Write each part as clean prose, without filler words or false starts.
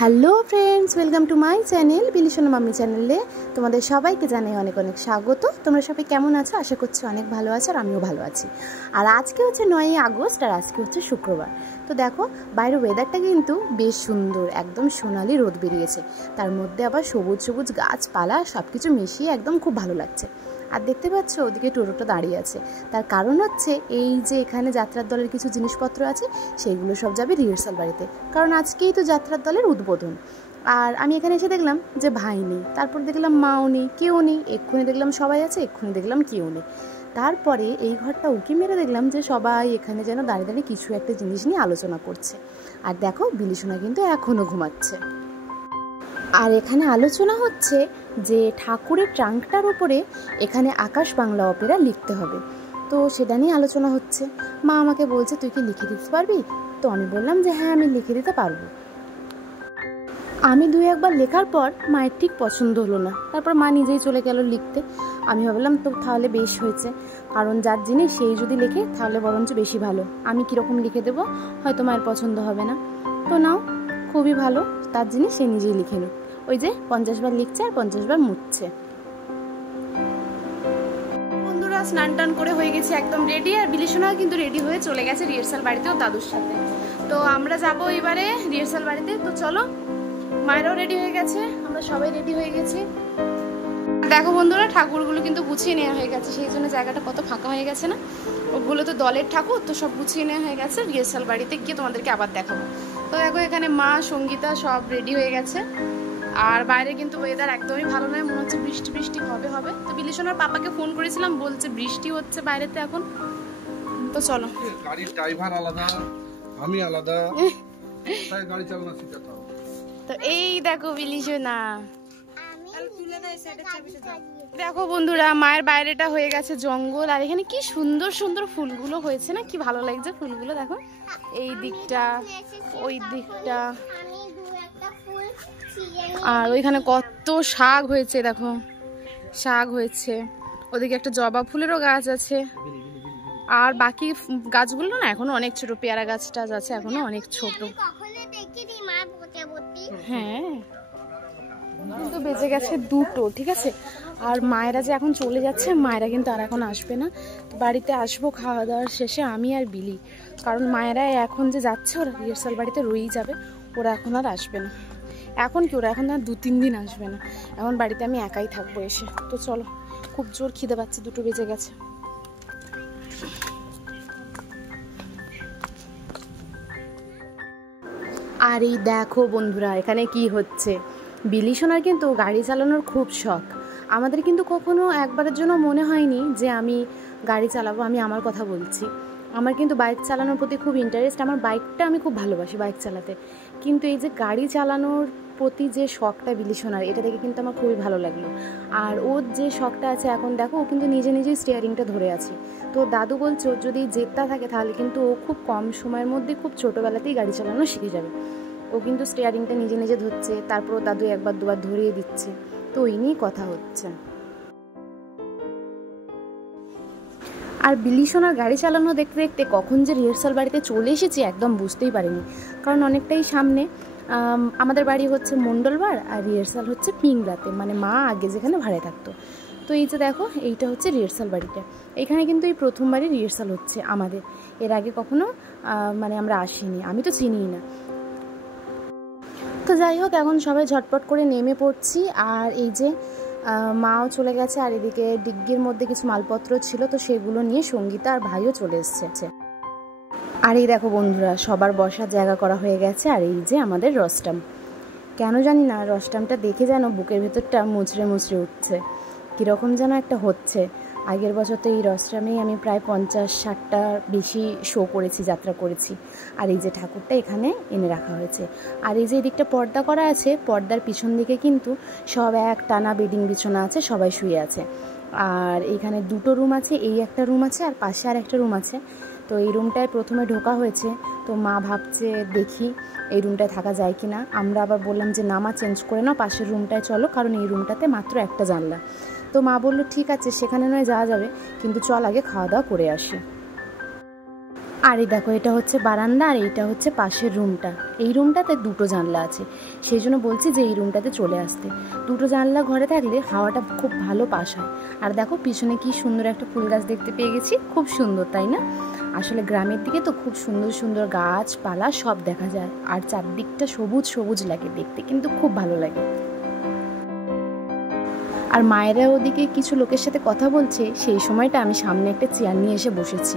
Hello friends, welcome to my channel Bilisona mummy চ্যানেলে তোমাদের সবাইকে জানাই অনেক অনেক স্বাগত। তোমরা সবাই কেমন আছো? আশা করছি অনেক ভালো আছো, আর আমিও ভালো আছি। আর আজকে হচ্ছে 9ই আগস্ট, আর আজকে হচ্ছে শুক্রবার। তো দেখো বাইরের ওয়েদারটা কিন্তু বেশ সুন্দর, একদম সোনালি রোদ বেরিয়েছে, তার মধ্যে আবার সবুজ সবুজ গাছপালা সব কিছু মিশিয়ে একদম খুব ভালো লাগছে। আর দেখতে পাচ্ছ ওদিকে টোটোটা দাঁড়িয়ে আছে, তার কারণ হচ্ছে এই যে এখানে যাত্রার দলের কিছু জিনিসপত্র আছে, সেইগুলো সব যাবে রিহার্সাল বাড়িতে, কারণ আজকেই তো যাত্রার দলের উদ্বোধন। আর আমি এখানে এসে দেখলাম যে ভাই নেই, তারপর দেখলাম মাও নেই, কেউ নেই, এক্ষুনি দেখলাম সবাই আছে, এক্ষুনি দেখলাম কেউ নেই। তারপরে এই ঘরটা উঁকি মেরে দেখলাম যে সবাই এখানে যেন দাঁড়িয়ে দাঁড়িয়ে কিছু একটা জিনিস নিয়ে আলোচনা করছে। আর দেখো বিলিসোনা কিন্তু এখনও ঘুমাচ্ছে। আর এখানে আলোচনা হচ্ছে যে ঠাকুরের ট্রাঙ্কটার উপরে এখানে আকাশ বাংলা অপেরা লিখতে হবে, তো সেটা নিয়ে আলোচনা হচ্ছে। মা আমাকে বলছে তুই কি লিখে দিতে পারবি? তো আমি বললাম যে হ্যাঁ, আমি লিখে দিতে পারবো। আমি দুই একবার লেখার পর মায়ের ঠিক পছন্দ হলো না, তারপর মা নিজেই চলে গেল লিখতে। আমি ভাবলাম তো তাহলে বেশ হয়েছে, কারণ যার জিনিস সেই যদি লেখে তাহলে বরঞ্চ বেশি ভালো। আমি কীরকম লিখে দেবো হয়তো মায়ের পছন্দ হবে না, তো নাও, খুবই ভালো, তার জিনিস সে নিজেই লিখে নিক। ওই যে 50 বার লিখছে আর 50 বার মুছছে। বন্ধুরা স্নান টান করে হয়ে গেছে একদম রেডি, আর বিলিসোনা কিন্তু রেডি হয়ে চলে গেছে রিহার্সাল বাড়িতেও দাদুর সাথে। তো আমরা যাবো এবারে রিহার্সাল বাড়িতে, তো চলো। মায়েরাও রেডি হয়ে গেছে, আমরা সবাই রেডি হয়ে গেছি। দেখো বন্ধুরা, ঠাকুরগুলো কিন্তু গুছিয়ে নেওয়া হয়ে গেছে, সেই জন্য জায়গাটা কত ফাঁকা হয়ে গেছে না। ওগুলো তো দলের ঠাকুর, তো সব গুছিয়ে নেওয়া হয়ে গেছে। রিহার্সাল বাড়িতে গিয়ে তোমাদেরকে আবার দেখাবো। তো দেখো এখানে মা, সঙ্গীতা সব রেডি হয়ে গেছে। আর বাইরে কিন্তু ওয়েদার একদমই ভালো নয়, মনে হচ্ছে বৃষ্টি বৃষ্টি হবে হবে। তো বিলিসোনার পাপাকে ফোন করেছিলাম, বলছে বৃষ্টি হচ্ছে বাইরেতে এখন। তো চলো। গাড়ির ড্রাইভার আলাদা, আমি আলাদা, তাই গাড়ি চালানো শিখাতে হবে। তো এই দেখো বিলিসোনা, দেখো বন্ধুরা মায়ের বাইরেটা হয়ে গেছে জঙ্গল, আর এখানে কি সুন্দর সুন্দর ফুলগুলো হয়েছে না, কি ভালো লাগছে ফুলগুলো। দেখো এই দিকটা, ওই দিকটা, আর ওইখানে কত শাক হয়েছে, দেখো শাক হয়েছে। ওদিকে একটা জবা ফুলেরও গাছ আছে, আর বাকি গাছগুলো না এখনো অনেক ছোট, পেয়ারা গাছটা আছে এখনো অনেক ছোট। হ্যাঁ, কিন্তু বেজে গেছে 2টো, ঠিক আছে। আর মায়েরা যে এখন চলে যাচ্ছে, মায়েরা কিন্তু আর এখন আসবে না। বাড়িতে আসবো খাওয়া দাওয়ার শেষে আমি আর বিলি, কারণ মায়েরা এখন যে যাচ্ছে ওরা রিহার্সাল বাড়িতে রয়েই যাবে, ওরা এখন আর আসবে না। এখন কি, ওরা এখন আর 2-3 দিন আসবে না, এখন বাড়িতে আমি একাই থাকবো এসে। তো চলো, খুব জোর খিদে পাচ্ছে, 2টো বেজে গেছে। আর এই দেখো বন্ধুরা এখানে কি হচ্ছে। বিলিসোনার কিন্তু গাড়ি চালানোর খুব শখ। আমাদের কিন্তু কখনো একবারের জন্য মনে হয়নি যে আমি গাড়ি চালাবো। আমি আমার কথা বলছি, আমার কিন্তু বাইক চালানোর প্রতি খুব ইন্টারেস্ট, আমার বাইকটা আমি খুব ভালোবাসি বাইক চালাতে। কিন্তু এই যে গাড়ি চালানোর প্রতি যে শখটা বিলিসোনার, এটা দেখে কিন্তু আমার খুবই ভালো লাগলো। আর ওর যে শখটা আছে, এখন দেখো ও কিন্তু নিজে নিজেই স্টিয়ারিংটা ধরে আছে। তো দাদু বলছে ওর যদি জেদটা থাকে তাহলে কিন্তু ও খুব কম সময়ের মধ্যে, খুব ছোটোবেলাতেই গাড়ি চালানো শিখে যাবে। ও কিন্তু স্টিয়ারিংটা নিজে নিজে ধরছে, তারপর দাদু একবার দুবার ধরিয়ে দিচ্ছে, তো ওই নিয়েই কথা হচ্ছে। আর বিলিসোনার গাড়ি চালানো দেখতে দেখতে কখন যে রিহার্সাল বাড়িতে চলে এসেছি একদম বুঝতেই পারিনি, কারণ অনেকটাই সামনে। আমাদের বাড়ি হচ্ছে মণ্ডলবার, আর রিহার্সাল হচ্ছে পিংলাতে, মানে মা আগে যেখানে ভাড়ায় থাকতো। তো এই যে দেখো, এইটা হচ্ছে রিহার্সাল বাড়িটা। এখানে কিন্তু এই প্রথমবারই রিহার্সাল হচ্ছে আমাদের, এর আগে কখনো মানে আমরা আসিনি, আমি তো চিনিই না। তো যাই হোক, এখন সবাই ঝটপট করে নেমে পড়ছি। আর এই যে মাও চলে গেছে, আর এদিকে ডিগ্গির মধ্যে কিছু মালপত্র ছিল, তো সেগুলো নিয়ে সঙ্গীতা আর ভাইও চলে এসেছে। আর এই দেখো বন্ধুরা, সবার বসার জায়গা করা হয়ে গেছে। আর এই যে আমাদের রস্টাম, কেন জানি না রস্টামটা দেখে যেন বুকের ভেতরটা মুচড়ে মুচড়ে উঠছে, কীরকম যেন একটা হচ্ছে। আগের বছর তো এই রস্টামেই আমি প্রায় 50-60টা বেশি শো করেছি, যাত্রা করেছি। আর এই যে ঠাকুরটা এখানে এনে রাখা হয়েছে। আর এই যে এদিকটা পর্দা করা আছে, পর্দার পিছন দিকে কিন্তু সব এক টানা বেডিং বিছানা আছে, সবাই শুয়ে আছে। আর এখানে 2টো রুম আছে, এই একটা রুম আছে আর পাশে আর একটা রুম আছে। তো এই রুমটায় প্রথমে ঢোকা হয়েছে, তো মা ভাবছে দেখি এই রুমটায় থাকা যায় কি না। আমরা আবার বললাম যে না মা, চেঞ্জ করে নাও, পাশের রুমটায় চলো, কারণ এই রুমটাতে মাত্র একটা জানলা। তো মা বললো ঠিক আছে, সেখানে নয় যাওয়া যাবে, কিন্তু চল আগে খাওয়া দাওয়া করে আসি। আর এই দেখো, এটা হচ্ছে বারান্দা আর এইটা হচ্ছে পাশের রুমটা। এই রুমটাতে দুটো জানলা আছে, সেই জন্য বলছি যে এই রুমটাতে চলে আসতে। দুটো জানলা ঘরে থাকলে হাওয়াটা খুব ভালো পাস হয়। আর দেখো পিছনে কি সুন্দর একটা ফুল গাছ দেখতে পেয়ে গেছি, খুব সুন্দর তাই না? আসলে গ্রামের দিকে তো খুব সুন্দর সুন্দর গাছপালা সব দেখা যায়, আর চারদিকটা সবুজ সবুজ লাগে, দেখতে কিন্তু খুব ভালো লাগে। আর মায়েরা ওদিকে কিছু লোকের সাথে কথা বলছে, সেই সময়টা আমি সামনে একটা চেয়ার নিয়ে এসে বসেছি।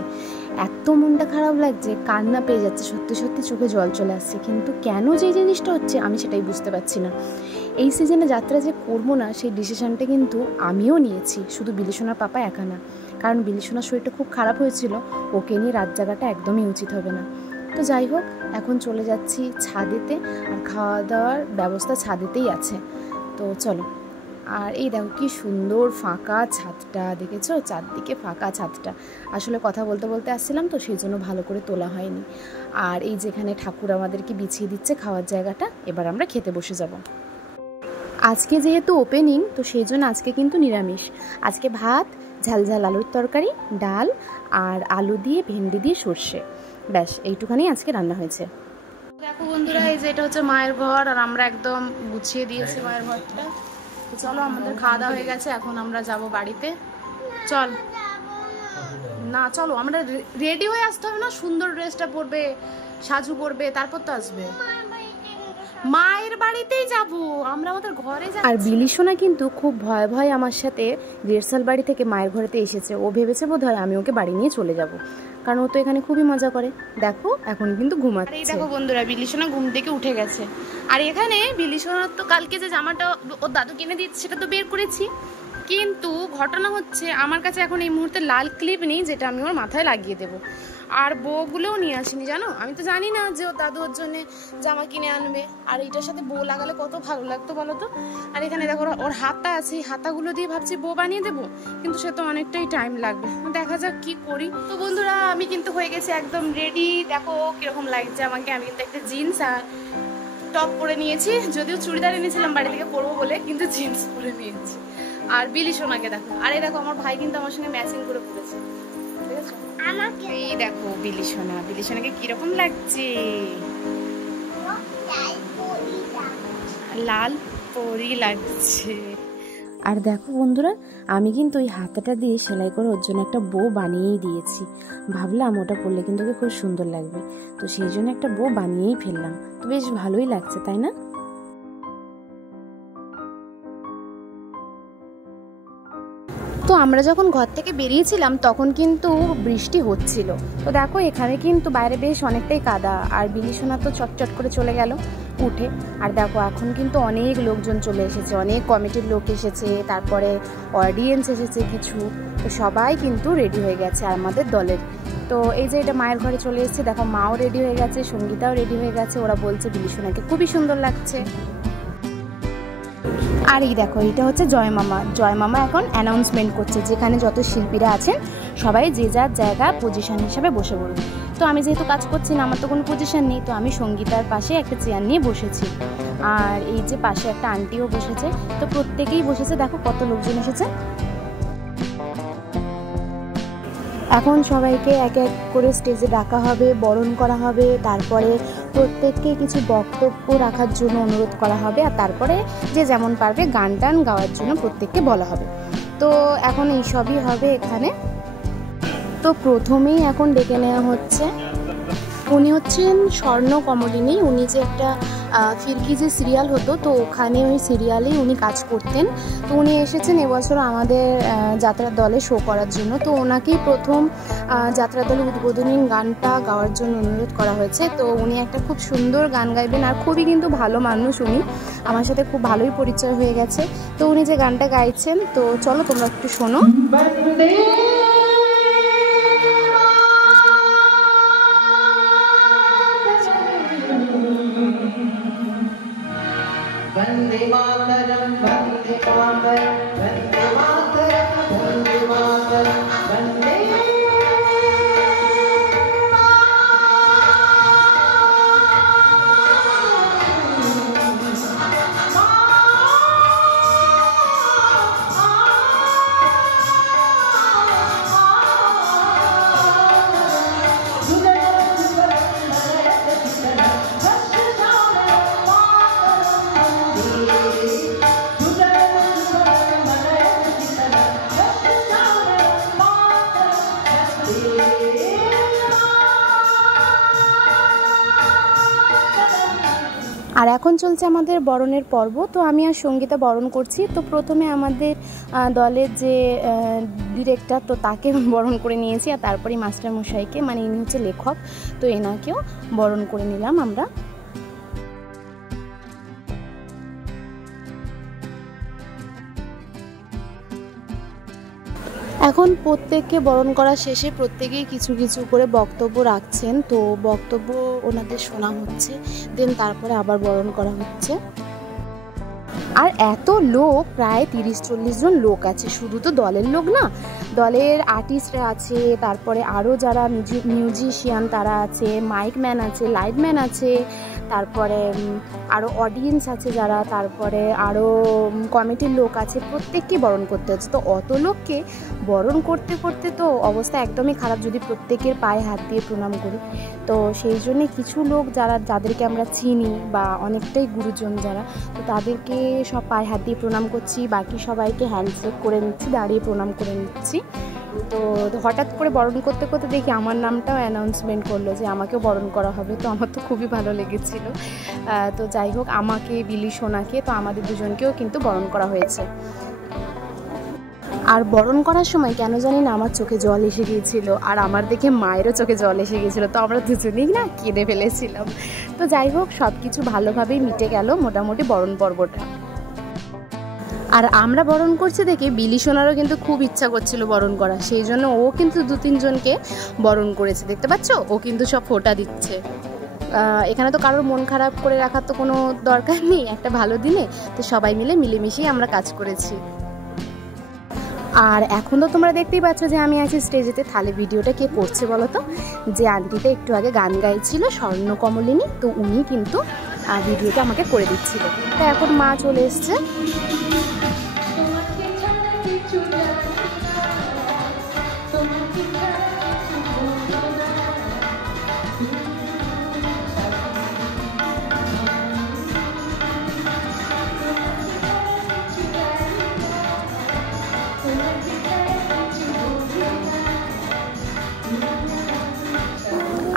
এত মনটা খারাপ লাগছে, কান্না পেয়ে যাচ্ছে, সত্যি সত্যি চোখে জল চলে আসছে। কিন্তু কেন যে জিনিসটা হচ্ছে আমি সেটাই বুঝতে পারছি না। এই সিজনে যাত্রা যে করবো না সেই ডিসিশনটা কিন্তু আমিও নিয়েছি, শুধু বিলিসোনার পাপা একা না। কারণ বিলিসোনার শরীরটা খুব খারাপ হয়েছিল, ওকে নিয়ে রাত জাগাটা একদমই উচিত হবে না। তো যাই হোক, এখন চলে যাচ্ছি ছাদেতে, আর খাওয়া দাওয়ার ব্যবস্থা ছাদেতেই আছে। তো চলো। আর এই দেখো কি সুন্দর ফাঁকা ছাদটা, দেখেছো? চারদিকে ফাঁকা ছাদটা। আসলে কথা বলতে বলতে আসছিলাম তো, সেই জন্য ভালো করে তোলা হয়নি। আর এই যেখানে ঠাকুর আমাদেরকে বিছিয়ে দিচ্ছে খাওয়ার জায়গাটা, এবার আমরা খেতে বসে যাব। আজকে যেহেতু ওপেনিং, তো সেই জন্য আজকে কিন্তু নিরামিষ। আজকে ভাত, ঝালঝাল আলুর তরকারি, ডাল আর আলু দিয়ে ভেন্ডি দিয়ে সর্ষে, ব্যাস এইটুখানি আজকে রান্না হয়েছে। দেখো বন্ধুরা, এই যে এটা হচ্ছে মায়ের ঘর, আর আমরা একদম গুছিয়ে দিয়েছি মায়ের ঘরটা। তো চলো, আমাদের খাওয়া দাওয়া হয়ে গেছে, এখন আমরা যাব বাড়িতে। চল না, চলো আমরা রেডি হয়ে আসতে হবে না? সুন্দর ড্রেসটা পরবে, সাজু পরবে, তারপর তো আসবে। মায়ের বাড়িতেই যাব আমরা, আমাদের ঘরে যাব। আর বিলিসোনা কিন্তু খুব ভয় ভয় আমার সাথে রিহার্সাল বাড়ি থেকে মায়ের ঘরেতে এসেছে। ও ভেবেছে বোধহয় আমি ওকে বাড়ি নিয়ে চলে যাব, কারণ ও তো এখানে খুবই মজা করে। দেখো এখন কিন্তু ঘুমাচ্ছে। এই দেখো বন্ধুরা, বিলিসোনা ঘুম থেকে উঠে গেছে। আর এখানে বিলিসোনার তো কালকে যে জামাটা ওর দাদু কিনে দিচ্ছে সেটা তো বের করেছি, কিন্তু ঘটনা হচ্ছে আমার কাছে এখন এই মুহূর্তে লাল ক্লিপ নেই যেটা আমি ওর মাথায় লাগিয়ে দেবো। আর বউগুলোও নিয়ে আসিনি, জানো? আমি তো জানি না যে ওর দাদু ওর জন্য জামা কিনে আনবে, আর এইটার সাথে বউ লাগালে কত ভালো লাগতো বলো তো। আর এখানে দেখো ওর হাতা আছে, এই হাতাগুলো দিয়ে ভাবছি বউ বানিয়ে দেবো, কিন্তু সে তো অনেকটাই টাইম লাগবে, দেখা যাক কি করি। তো বন্ধুরা, আমি কিন্তু হয়ে গেছি একদম রেডি। দেখো কিরকম লাগছে আমাকে। আমি কিন্তু একটা জিন্স আর টপ পরে নিয়েছি, যদিও চুড়িদার এনেছিলাম বাড়ি থেকে পরবো বলে, কিন্তু জিন্স পরে নিয়েছি। আর বিলিসোনাকে দেখো, আর এই দেখো আমার ভাই কিন্তু আমার সঙ্গে ম্যাচিং করে পড়েছে, ঠিক আছে? এই দেখো বিলিসোনা, বিলিসোনাকে কিরকম লাগছে? লাল পরি লাগছে। আর দেখো বন্ধুরা, আমি কিন্তু ওই হাতাটা দিয়ে সেলাই করে ওর জন্য একটা বউ বানিয়েই দিয়েছি। ভাবলাম ওটা পরলে কিন্তু ওকে খুব সুন্দর লাগবে, তো সেই জন্য একটা বউ বানিয়েই ফেললাম। তো বেশ ভালোই লাগছে, তাই না? তো আমরা যখন ঘর থেকে বেরিয়েছিলাম তখন কিন্তু বৃষ্টি হচ্ছিল। তো দেখো এখানে কিন্তু বাইরে বেশ অনেকটাই কাদা, আর বিলিসোনা তো চটচট করে চলে গেল উঠে। আর দেখো এখন কিন্তু অনেক লোকজন চলে এসেছে, অনেক কমিটির লোক এসেছে, তারপরে অডিয়েন্স এসেছে কিছু। তো সবাই কিন্তু রেডি হয়ে গেছে আমাদের দলের। তো এই যে এটা মায়ের ঘরে চলে এসেছে, দেখো মাও রেডি হয়ে গেছে, সঙ্গীতাও রেডি হয়ে গেছে। ওরা বলছে বিলিসোনাকে খুবই সুন্দর লাগছে। আর এই দেখো, এটা হচ্ছে জয় মামা। জয় মামা এখন অ্যানাউন্সমেন্ট করছে, যেখানে যত শিল্পীরা আছেন সবাই যে যার জায়গা পজিশন হিসাবে বসে পড়ুন। তো আমি যেহেতু কাজ করছি না, আমার তো কোনো পজিশন নেই, তো আমি সঙ্গীতার পাশে একটা চেয়ার নিয়ে বসেছি। আর এই যে পাশে একটা আন্টিও বসেছে, তো প্রত্যেকেই বসেছে। দেখো কত লোকজন এসেছে। এখন সবাইকে এক এক করে স্টেজে ডাকা হবে, বরণ করা হবে, তারপরে প্রত্যেককে কিছু বক্তব্য রাখার জন্য অনুরোধ করা হবে, আর তারপরে যে যেমন পারবে গান টান গাওয়ার জন্য প্রত্যেককে বলা হবে। তো এখন এইসবই হবে এখানে। তো প্রথমেই এখন ডেকে নেওয়া হচ্ছে, উনি হচ্ছেন স্বর্ণ কমলিনী। উনি যে একটা ফিরকি যে সিরিয়াল হতো, তো ওখানে ওই সিরিয়ালেই উনি কাজ করতেন। তো উনি এসেছেন এবছর আমাদের যাত্রার দলে শো করার জন্য। তো ওনাকেই প্রথম যাত্রার দলে উদ্বোধনী গানটা গাওয়ার জন্য অনুরোধ করা হয়েছে। তো উনি একটা খুব সুন্দর গান গাইবেন, আর খুবই কিন্তু ভালো মানুষ উনি, আমার সাথে খুব ভালোই পরিচয় হয়ে গেছে। তো উনি যে গানটা গাইছেন, তো চলো তোমরা একটু শোনো। वन्दे मातरं वन्दे मातरं वन्दे मातरं वन्दे मातरं वन्दे আর এখন চলছে আমাদের বরণের পর্ব। তো আমি আর সঙ্গীতা বরণ করছি। তো প্রথমে আমাদের দলের যে ডিরেক্টর, তো তাকে বরণ করে নিয়েছি, আর তারপরে মাস্টারমশাইকে, মানে ইনি হচ্ছে লেখক, তো এনাকেও বরণ করে নিলাম আমরা। এখন প্রত্যেককে বরণ করা শেষে প্রত্যেকেই কিছু কিছু করে বক্তব্য রাখছেন। তো বক্তব্য ওনাদের শোনা হচ্ছে, দেন তারপরে আবার বরণ করা হচ্ছে। আর এত লোক, প্রায় 30-40 জন লোক আছে, শুধু তো দলের লোক না, দলের আর্টিস্টরা আছে, তারপরে আরও যারা মিউজিশিয়ান তারা আছে, মাইক ম্যান আছে, লাইট ম্যান আছে, তারপরে আরও অডিয়েন্স আছে যারা, তারপরে আরও কমিটির লোক আছে, প্রত্যেককেই বরণ করতে হচ্ছে। তো অত লোককে বরণ করতে করতে তো অবস্থা একদমই খারাপ যদি প্রত্যেকের পায়ে হাত দিয়ে প্রণাম করি। তো সেই জন্যে কিছু লোক যাদেরকে আমরা চিনি বা অনেকটাই গুরুজন যারা, তো তাদেরকে সব পায়ে হাত দিয়ে প্রণাম করছি, বাকি সবাইকে হ্যান্ডশেক করে নিচ্ছি, দাঁড়িয়ে প্রণাম করে নিচ্ছি। তো হঠাৎ করে বরণ করতে করতে দেখি আমার নামটাও অ্যানাউন্সমেন্ট করলো যে আমাকেও বরণ করা হবে। তো আমার তো খুবই ভালো লেগেছিল। তো যাই হোক, আমাকে, বিলি সোনাকে, তো আমাদের দুজনকেও কিন্তু বরণ করা হয়েছে। আর বরণ করার সময় কেন জানি না আমার চোখে জল এসে গিয়েছিল, আর আমার দেখে মায়েরও চোখে জল এসে গিয়েছিল। তো আমরা দুজনেই না কেঁদে ফেলেছিলাম। তো যাই হোক, সব কিছু ভালোভাবেই মিটে গেল মোটামুটি বরণ পর্বটা। আর আমরা বরণ করছি দেখে বিলি সোনারও কিন্তু খুব ইচ্ছা করছিল বরণ করা, সেই জন্য ও কিন্তু 2-3 জনকে বরণ করেছে। দেখতে পাচ্ছ, ও কিন্তু সব ফোঁটা দিচ্ছে। এখানে তো কারোর মন খারাপ করে রাখার তো কোনো দরকার নেই একটা ভালো দিনে। তো সবাই মিলে মিলেমিশেই আমরা কাজ করেছি। আর এখন তো তোমরা দেখতেই পাচ্ছ যে আমি আছি স্টেজেতে। তাহলে ভিডিওটা কে করছে বলো তো? যে আন্টিটা একটু আগে গান গাইছিল, স্বর্ণকমলিনী, তো উনি কিন্তু ভিডিওটা আমাকে করে দিচ্ছিল। তো এখন মা চলে এসছে।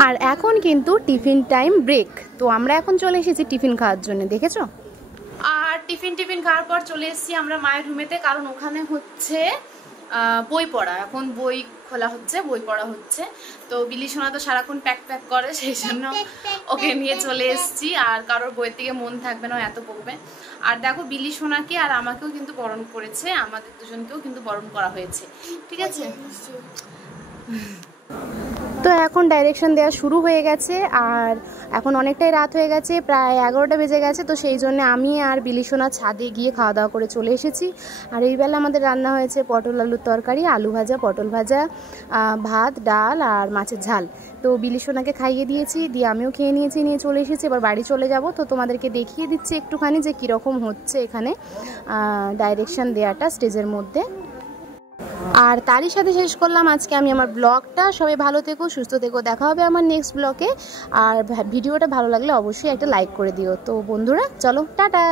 আর এখন কিন্তু টিফিন টাইম ব্রেক। তো আমরা এখন চলে এসেছি টিফিন খাওয়ার জন্য, দেখেছো? আর টিফিন খাওয়ার পর চলে এসেছি আমরা মায়ের রুমেতে, কারণ ওখানে হচ্ছে বই পড়া। এখন বই খোলা হচ্ছে, বই পড়া হচ্ছে। তো বিলি সোনা তো সারাক্ষণ প্যাক করে, সেই জন্য ওকে নিয়ে চলে এসেছি। আর কারোর বইয়ের দিকে মন থাকবে না, এত পড়বে। আর দেখো, বিলি সোনাকে আর আমাকেও কিন্তু বরণ করেছে, আমাদের দুজনকেও কিন্তু বরণ করা হয়েছে। ঠিক আছে, তো এখন ডাইরেকশন দেওয়া শুরু হয়ে গেছে। আর এখন অনেকটাই রাত হয়ে গেছে, প্রায় 11টা বেজে গেছে। তো সেই জন্য আমি আর বিলি সোনা ছাদে গিয়ে খাওয়া দাওয়া করে চলে এসেছি। আর এই বেলা আমাদের রান্না হয়েছে পটল আলুর তরকারি, আলু ভাজা, পটল ভাজা, ভাত, ডাল আর মাছের ঝাল। তো বিলি সোনাকে খাইয়ে দিয়েছি, দিয়ে আমিও খেয়ে নিয়েছি, নিয়ে চলে এসেছি। এবার বাড়ি চলে যাব। তো তোমাদেরকে দেখিয়ে দিচ্ছি একটুখানি যে কীরকম হচ্ছে এখানে ডাইরেকশন দেওয়াটা স্টেজের মধ্যে। আর তারই সাথে শেষ করলাম আজকে আমি আমার ব্লগটা। সবাই ভালো থেকো, সুস্থ থেকো, দেখা হবে আমার নেক্সট ব্লগে। আর ভিডিওটা ভালো লাগলে অবশ্যই একটা লাইক করে দিও। তো বন্ধুরা, চলো, টাটা।